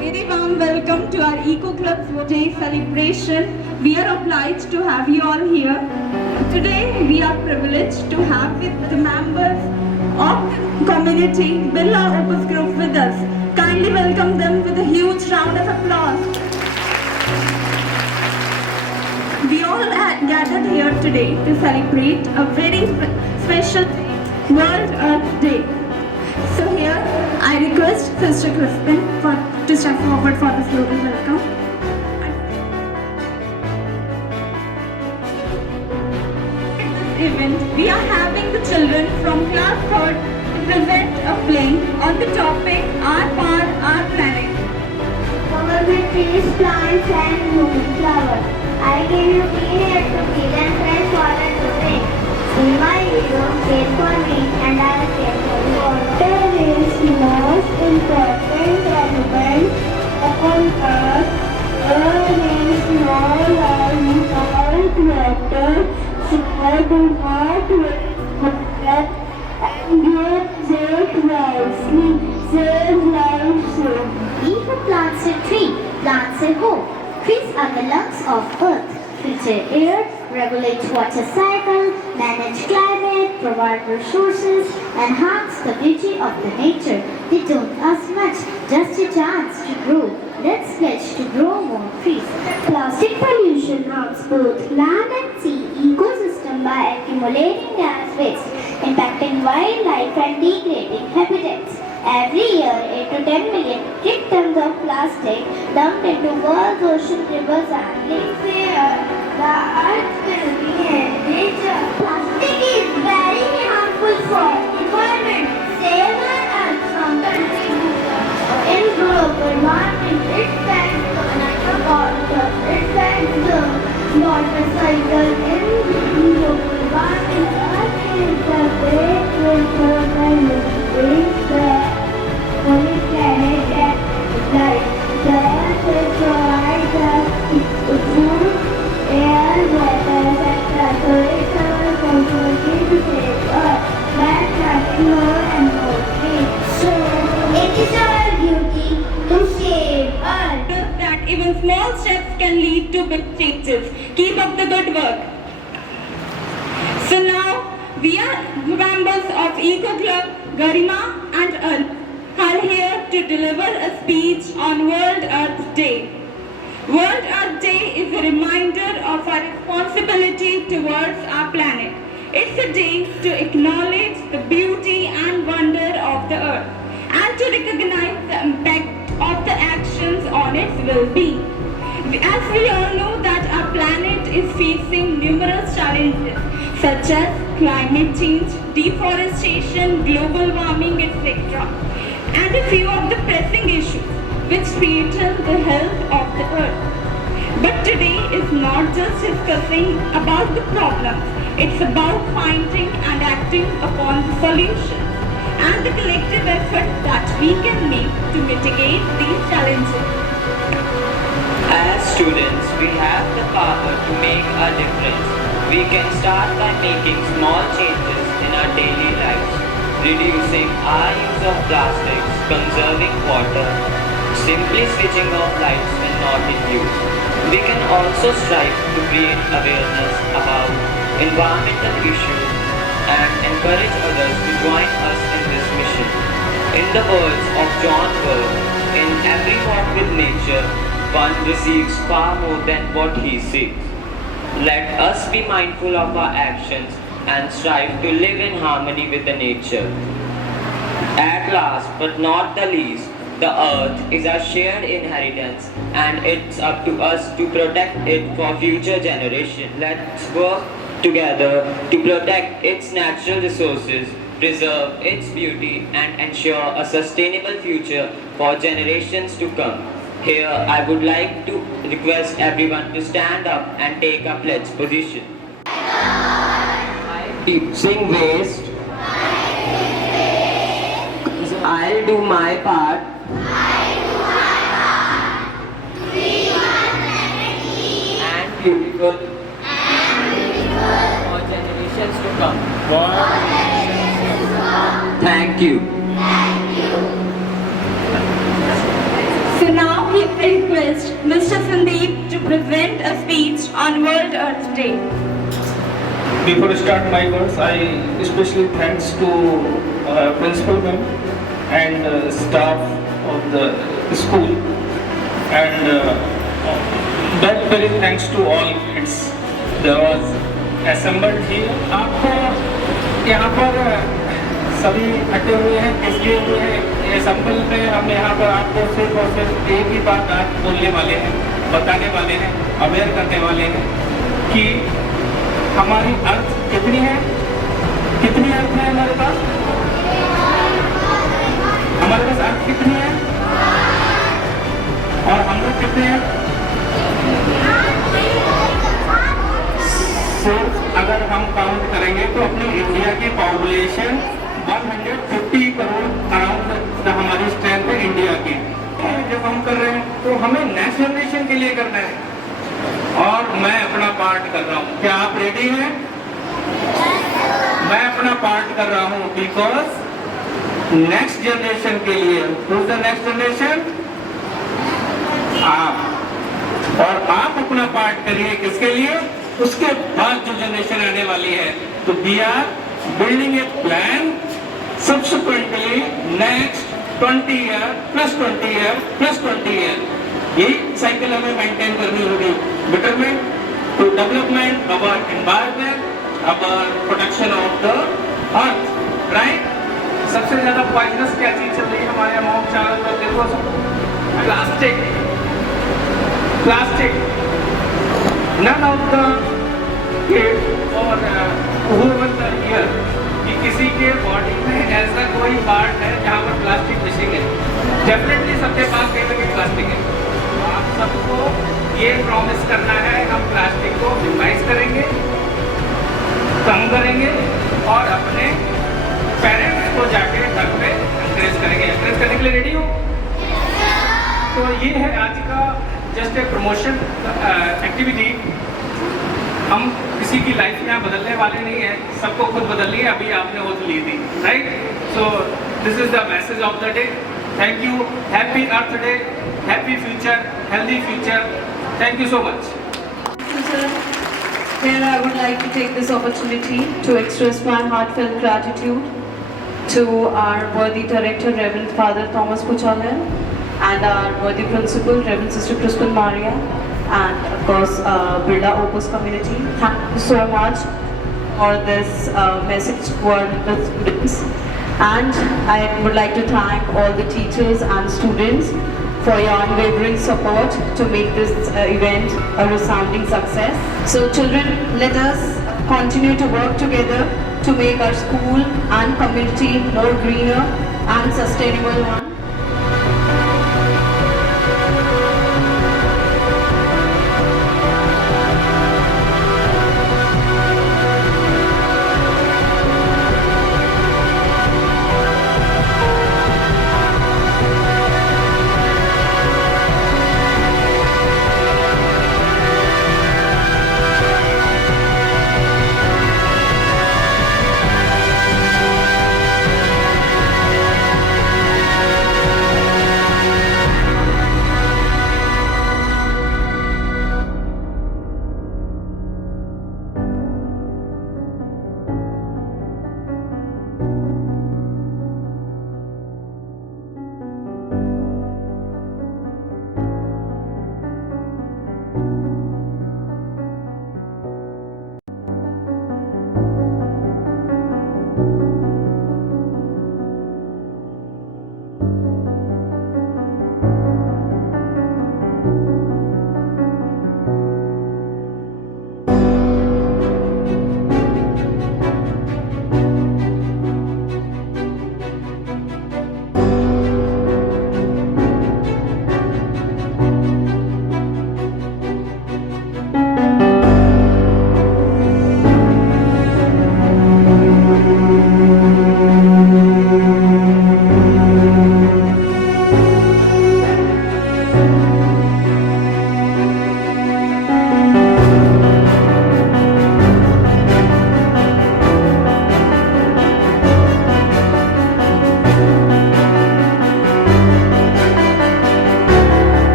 Very warm welcome to our Eco Club's Day celebration. We are obliged to have you all here. Today we are privileged to have with the members of the community Birla Opus Group with us. Kindly welcome them with a huge round of applause. We all are gathered here today to celebrate a very special World Earth Day. So here I request Sister Crispin to step forward for the floral welcome. At this event, we are having the children from class 3rd to present a play on the topic Our Power, Our Planet. Cover with trees, plants and blooming flowers. I give you clean air to breathe and fresh water to drink. Be my hero, care for me and I will care for you. Water is most important element upon earth. Earth is small and salt water, so I do not forget and give it wisely. Save life soon. He who plants a tree, plants a hope. Trees are the lungs of earth. Filter air, regulate water cycle, manage climate, provide resources, enhance the beauty of the nature. They don't ask much, just a chance to grow. Let's pledge to grow more trees. Plastic pollution harms both land and sea ecosystem by accumulating gas waste, impacting wildlife and degrading habitats. Every year, 8 to 10 million metric tons of plastic dumped into world's ocean, rivers and lakes. Where the earth will be nature. Plastic is very harmful for environment. Save our earth from contribution. In global warming, it affects the water, it affects the water cycle. In global warming, earth is the great resource the only planet that life. The earth will provide us food, air, water, etc. So it's our responsibility to save earth by planting more and more trees. So it is our duty to save earth. That even small steps can lead to big changes. Keep up the good work. So now we are members of Eco Club, Garima and Arp are here to deliver a speech on World Earth Day. World Earth Day is a reminder of our responsibility towards our planet. It's a day to acknowledge the beauty and wonder of the earth and to recognize the impact of the actions on its well-being. As we all know that our planet is facing numerous challenges such as climate change, deforestation, global warming, etc. and a few of the pressing issues which threaten the health of the earth. But today is not just discussing about the problems, it's about finding and acting upon the solutions and the collective effort that we can make to mitigate these challenges. As students, we have the power to make a difference. We can start by making small changes in our daily lives, reducing our use of plastics, conserving water, simply switching off lights when not in use. We can also strive to create awareness about environmental issues and encourage others to join us in this mission. In the words of John Burke, in every walk with nature, one receives far more than what he seeks. Let us be mindful of our actions and strive to live in harmony with the nature. At last, but not the least, the earth is our shared inheritance and it's up to us to protect it for future generations. Let's work together to protect its natural resources preserve its beauty, and ensure a sustainable future for generations to come. Here, I would like to request everyone to stand up and take a pledge position. Sing waste. I'll do my part. And beautiful. For generations to come. Thank you. So now we request Mr. Sandeep to present a speech on World Earth Day. Before I start my words, I especially thanks to principal ma'am and staff of the school, and very thanks to all kids. There was assembled here. आपको यहाँ पर सभी इकट्ठे हुए हैं, इसलिए हुए हैं असम्बल में हम यहाँ पर आपको सिर्फ और सिर्फ एक ही बात आज बोलने वाले हैं, बताने वाले हैं, अवेयर करने वाले हैं कि हमारी अर्थ कितनी है, कितनी अर्थ है हमारे पास अर्थ कितनी है और हम लोग कितने हैं। सिर्फ अगर हम काउंट करेंगे तो अपनी इंडिया की पॉपुलेशन 150 करोड़ अराउंड हमारी स्ट्रेंथ है इंडिया की। जब हम कर रहे हैं तो हमें नेक्स्ट जनरेशन के लिए करना है और मैं अपना पार्ट कर रहा हूँ। क्या आप रेडी हैं? मैं अपना पार्ट कर रहा हूँ बिकॉज नेक्स्ट जनरेशन के लिए। Who's the next generation? आप। और आप अपना पार्ट करिए किसके लिए? उसके बाद जो जनरेशन आने वाली है। तो we are building a plan subsequently next 20 year plus 20 year plus 20 year। ये साइकिल हमें मेंटेन करनी होगी। Betterment to development of our environment, our protection of the earth, right? सबसे ज्यादा पॉइजनस क्या चीज चल रही है हमारे मॉक चैनल पर? देखो plastic. None of the kids or whoever the here कि किसी के बॉडी में ऐसा कोई पार्ट है जहाँ पर प्लास्टिक मिसिंग है। डेफिनेटली सबके पास कहीं ना कहीं प्लास्टिक है। तो आप सबको ये प्रॉमिस करना है, हम प्लास्टिक को मिनिमाइज करेंगे, कम करेंगे और अपने पेरेंट्स को जाके घर पे एनकरेज करेंगे। एनकरेज करने के लिए रेडी हो? तो ये है आज का जस्ट ए प्रमोशन एक्टिविटी। हम किसी की लाइफ यहाँ बदलने वाले नहीं हैं, सबको खुद बदलनी है। अभी आपने वो ली थी, right? So this is the message of the day. Thank you. Happy earth day, happy future, healthy future. Thank you so much. Here I would like to take this opportunity to express my heartfelt gratitude to our worthy director, Reverend Father Thomas Puchalel, and our worthy principal, Reverend Sister Crispin Maria, and of course Birla Opus community. Thank you so much for this message toward the students, and I would like to thank all the teachers and students for your unwavering support to make this event a resounding success. So children, let us continue to work together to make our school and community more greener and sustainable one.